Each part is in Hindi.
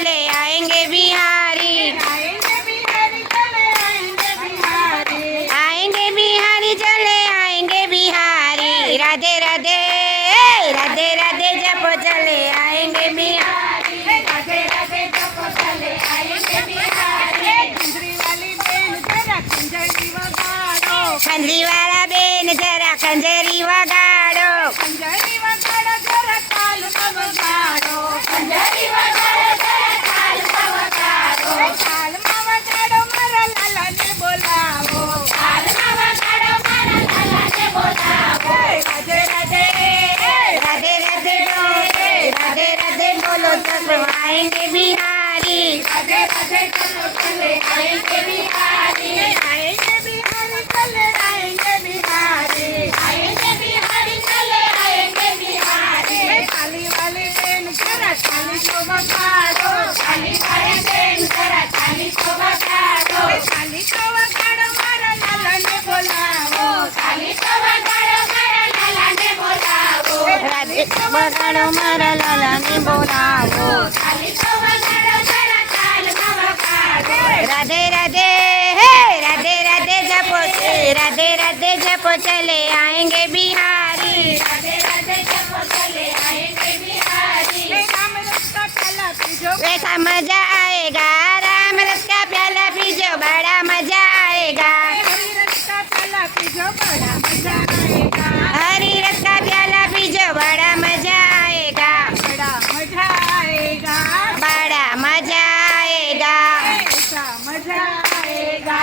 चले आएंगे बिहारी, आएंगे बिहारी चले आएंगे बिहारी, आएंगे बिहारी चले आएंगे बिहारी। राधे राधे राधे राधे जपो चले आएंगे बिहारी, राधे राधे जपो चले आएंगे बिहारी। खंजरी वाली बेन जरा खंजरी वगाड़ो, खंजरी वाला बेन जरा खंजरी वगाड़ो, खंजरी वगाड़ो जरा ताल में वगाड़ो, खंजरी वगाड़ो जरा ताल में वगाड़ो, ताल में वगाड़ो मारा लाला ने बोलावो, ताल में वगाड़ो मारा लाला ने बोलावो। राधे राधे राधे राधे राधे राधे बोलो चलो आएंगे बिहारी, राधे राधे चलो चले आएंगे बिहारी, आएंगे बिहारी चले आएंगे बिहारी, आएंगे बिहारी चले आएंगे बिहारी। थाली वाली बेन जरा थाली को वगाड़ो, थाली वाली बेन जरा थाली को वगाड़ो, थाली को वगाड़ो मारा लाला ने बोलावो, थाली को वगाड़ो मारा लाला ने बोलावो, राधे वगाड़ो मारा लाला ने बोलावो। थाली को वगाड़ो जरा ताल में वगाड़ो। राधे राधे राधे राधे जपो राधे राधे जपो चले आएंगे बिहारी, राधे राधे जपो चले आएंगे बिहारी। राम रस का प्याला पीजो, वैसा मजा आएगा, राम रस का प्याला पीजो बड़ा मजा आएगा, हरी रस का प्याला पीजो बड़ा मजा आएगा, हरी रस का प्याला पीजो बड़ा मजा आएगा, बड़ा मजा आएगा, बड़ा मजा आएगा, ऐसा मजा आएगा।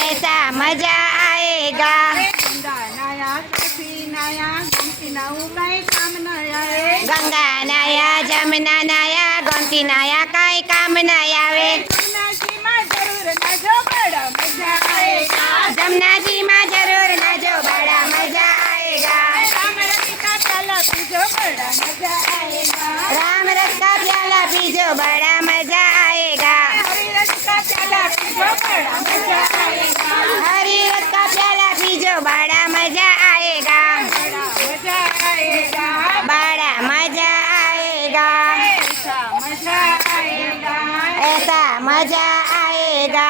ऐसा मजा आएगा। गंगा नाया काशी नाया गमती नाऊ कहीं काम न आए, गंगा नाया जमुना नाया गोमती नाया काई काम न आवे, जमुना जी में जरूर न जो बड़ा मजा आएगा, जमुना जी में जरूर न जो बड़ा मजा आएगा, राम रस का प्याला पीजो बड़ा मजा आएगा, राम रस का प्याला पीजो बड़ा मजा आएगा, हरी रस का प्याला पीजो बड़ा मजा आएगा, हरी रस का प्याला पीजो बड़ा मजा आएगा, बड़ा मजा आएगा, बड़ा मजा आएगा, ऐसा मजा आएगा। ऐसा मजा आएगा।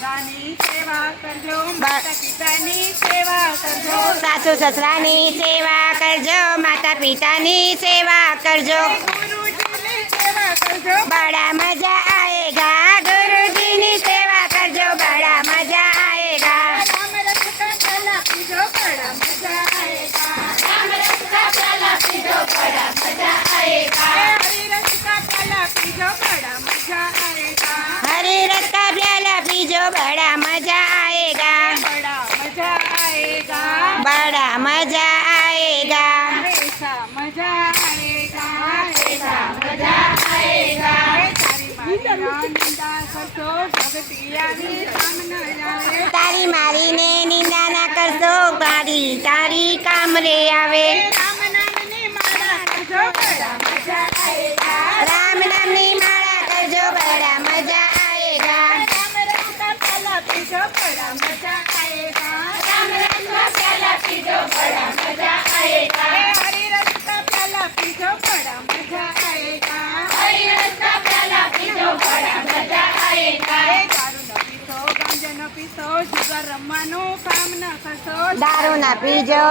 रानी सेवा करजो, माता पितानी सेवा करजो, सासू ससरानी सेवा करजो, माता पितानी सेवा करजो, गुरुजीनी सेवा करजो, बड़ा मजा आएगा, गुरुजीनी सेवा करजो बड़ा मजा आएगा, राम रस का प्याला पीजो बड़ा मजा आएगा, राम रस का प्याला पीजो बड़ा मजा आएगा, हरी रस का प्याला पीजो बड़ा मजा आएगा, हरी रस का प्याला पीजो बड़ा मजा आएगा, बड़ा मजा आएगा, बड़ा मजा आएगा, ऐसा मजा आएगा, ऐसा मजा आएगा। तारी मारी निंदा करतो जगतियानी सामने आवे, तारी मारी ने निंदा ना करतो तारी तारी काम रे आवे, राम नाम ની માળા કરજો બડા મજા આएगा, राम नाम ની माला करजो बड़ा मजा आएगा, राम रस का प्याला पीजो बड़ा मजा आएगा, राम रस का प्याला पीजो बड़ा मजा आएगा, हरी रस का प्याला पीजो बड़ा मजा आएगा, हरी रस का प्याला पीजो बड़ा मजा आएगा। दारू न पीतो गांजा न पीतो जुगार રમવાનું કામ ન કરશો, दारू ना पीजो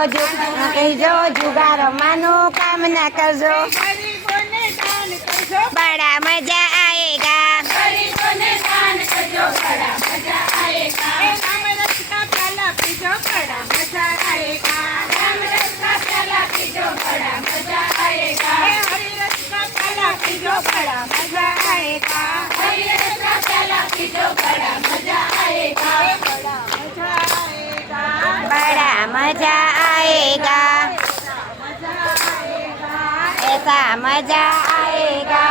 पीजो जुगार रमવાનું काम ना करजो, ગરીબોને દાન કરજો, बड़ा मजा आएगा, ગરીબોને દાન કરજો બડા મજા આएगा, રામ રસ का प्याला पीजो बड़ा मजा आएगा, राम रस का प्याला पीजो बड़ा मजा आएगा, हरी रस का प्याला पीजो बड़ा मजा आएगा, हरी रस का प्याला पीजो बड़ा मजा आएगा, बड़ा मजा आएगा, बड़ा मजा आएगा, मजा आएगा। ऐसा मजा आएगा,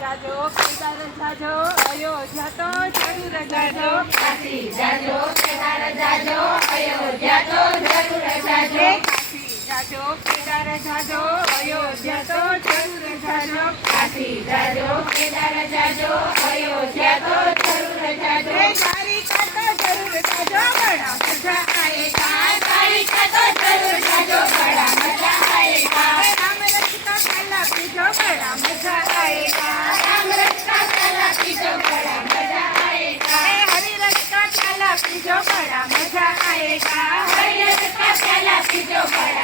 जाजो केदार जाजो अयोध्या तो जरूर जाजो, काशी जाजो केदार जाजो अयोध्या तो जरूर जाजो, काशी जाजो केदार जाजो अयोध्या तो जरूर जाजो, काशी जाजो केदार जाजो अयोध्या तो जरूर जाजो, तारी का तो जरूर जाजो बड़ा मजा आएगा, तारी का तो जरूर जाजो बड़ा मजा आएगा, राम रस का प्याला पीजो बड़ा मजा आएगा, राम मजा आएगा हरियर का प्याला पीजो बड़ा